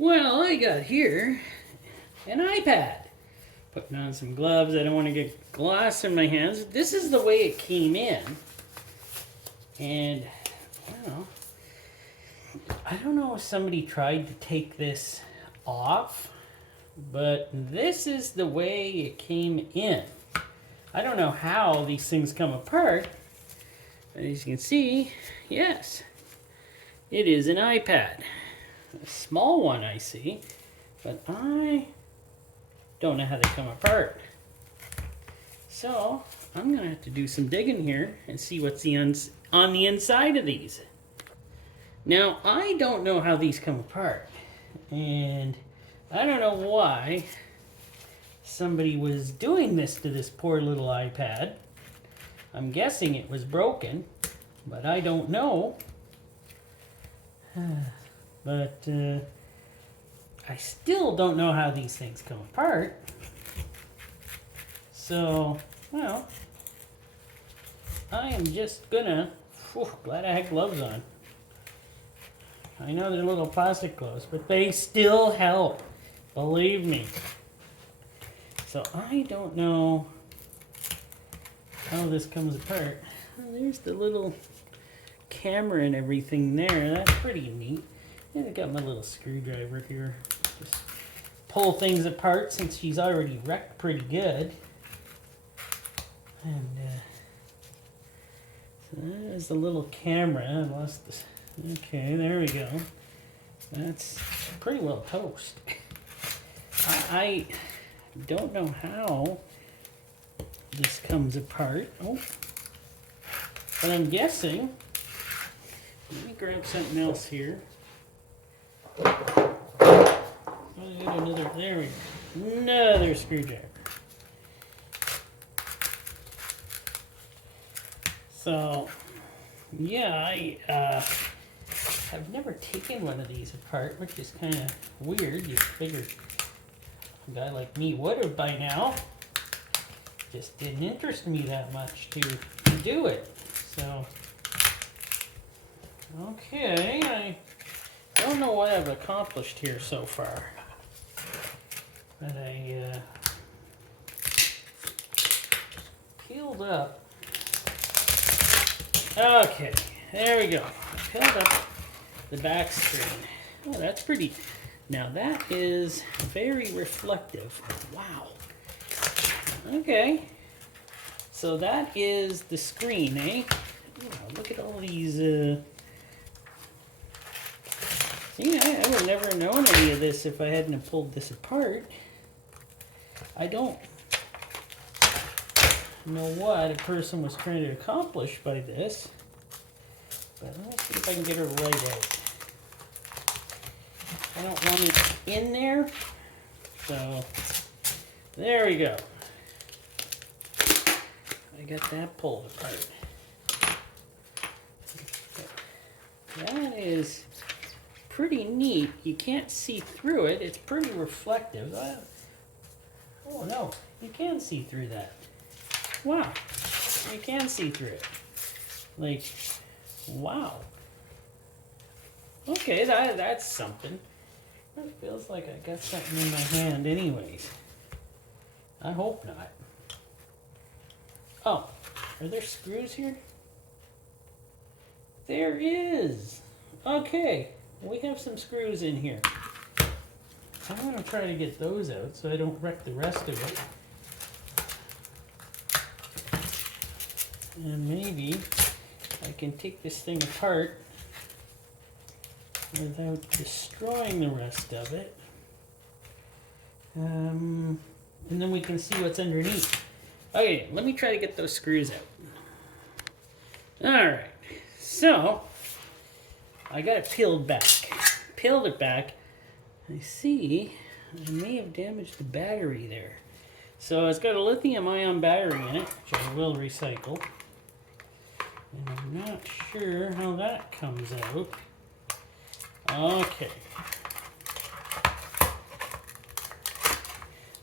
Well, I got here an iPad. Putting on some gloves. I don't want to get glass in my hands. This is the way it came in. And, well, I don't know if somebody tried to take this off, but this is the way it came in. I don't know how these things come apart, but as you can see, yes, it is an iPad. A small one, I see, but I don't know how they come apart. So I'm gonna have to do some digging here and see what's on the inside of these. Now, I don't know how these come apart, and I don't know why somebody was doing this to this poor little iPad. I'm guessing it was broken, but I don't know. But I still don't know how these things come apart. So, well, I am just gonna, glad I had gloves on. I know they're little plastic gloves, but they still help, believe me. So I don't know how this comes apart. Well, there's the little camera and everything there. That's pretty neat. And I got my little screwdriver here. Just pull things apart since she's already wrecked pretty good. And so there's the little camera. I lost this. Okay, there we go. That's pretty well toast. I don't know how this comes apart. Oh, but I'm guessing. Let me grab something else here. Oh, I got another. There we go. Another screwdriver. So, yeah, I have never taken one of these apart, which is kind of weird. You figure a guy like me would have by now. Just didn't interest me that much to do it. So, okay, I don't know what I've accomplished here so far. But I peeled up. Okay, there we go. I peeled up the back screen. Oh, that's pretty. Now that is very reflective. Wow. Okay. So that is the screen, eh? Oh, look at all these. See, I would have never known any of this if I hadn't have pulled this apart. I don't know what a person was trying to accomplish by this, but let me see if I can get her right out. I don't want it in there, so there we go. I got that pulled apart. That is pretty neat. You can't see through it. It's pretty reflective. Oh no, you can see through that. Wow, you can see through it. Like, wow. Okay, that's something. It feels like I got something in my hand anyways. I hope not. Oh, are there screws here? There is. Okay, we have some screws in here. I'm going to try to get those out so I don't wreck the rest of it. And maybe I can take this thing apart without destroying the rest of it. And then we can see what's underneath. Okay, let me try to get those screws out. Alright, so I got it peeled back. Peeled it back. I see I may have damaged the battery there. So it's got a lithium-ion battery in it, which I will recycle. And I'm not sure how that comes out. Okay.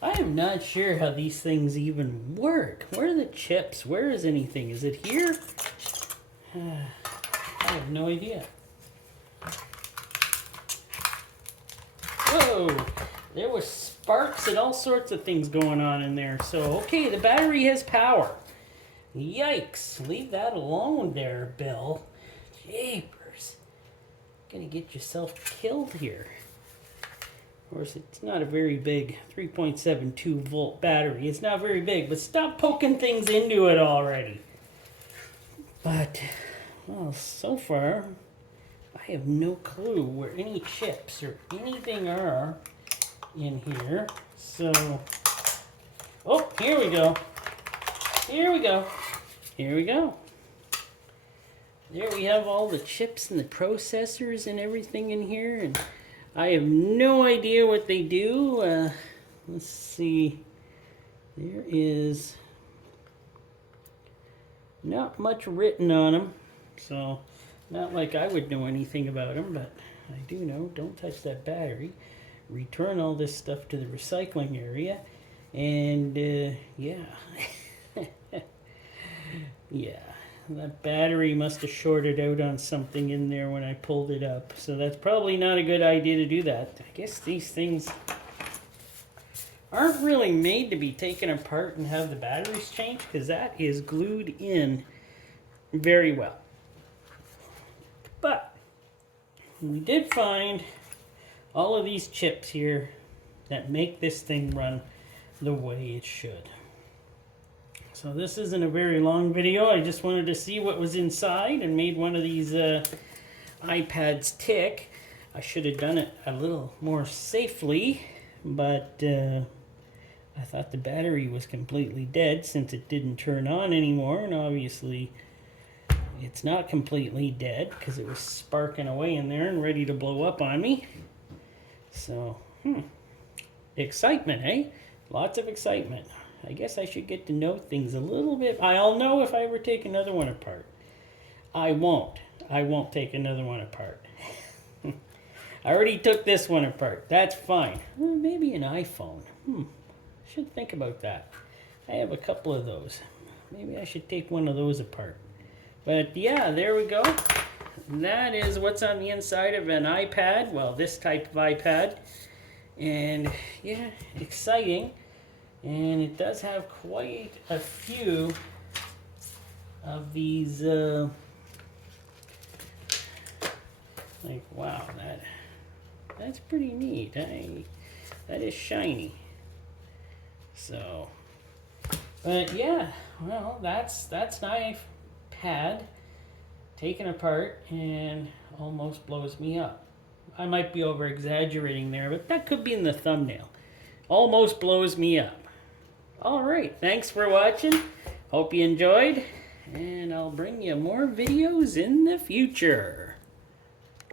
I am not sure how these things even work. Where are the chips? Where is anything? Is it here? I have no idea. whoa, there was sparks and all sorts of things going on in there. So, okay, the battery has power. Yikes, leave that alone there, Bill. Jeepers. Gonna get yourself killed here. Of course, it's not a very big 3.72 volt battery. It's not very big, but stop poking things into it already. But, well, so far, I have no clue where any chips or anything are in here. So, oh, here we go. Here we go. Here we go. There we have all the chips and the processors and everything in here. And I have no idea what they do. Let's see. There is not much written on them. So, not like I would know anything about them, but I do know. Don't touch that battery. Return all this stuff to the recycling area. And, yeah. Yeah. That battery must have shorted out on something in there when I pulled it up. So that's probably not a good idea to do that. I guess these things aren't really made to be taken apart and have the batteries changed, because that is glued in very well. But we did find all of these chips here that make this thing run the way it should. So this isn't a very long video. I just wanted to see what was inside and made one of these iPads tick. I should have done it a little more safely, but I thought the battery was completely dead since it didn't turn on anymore, and obviously it's not completely dead because it was sparking away in there and ready to blow up on me. So, excitement, eh? Lots of excitement. I guess I should get to know things a little bit. I'll know if I ever take another one apart. I won't. I won't take another one apart. I already took this one apart. That's fine. Well, maybe an iPhone. Should think about that. I have a couple of those. Maybe I should take one of those apart. But yeah, there we go. That is what's on the inside of an iPad. Well, this type of iPad. And yeah, exciting. And it does have quite a few of these, like, wow, that's pretty neat. That is shiny. So, but yeah, well, that's an iPad taken apart and almost blows me up. I might be over exaggerating there, but that could be in the thumbnail. Almost blows me up. Alright, thanks for watching. Hope you enjoyed, and I'll bring you more videos in the future.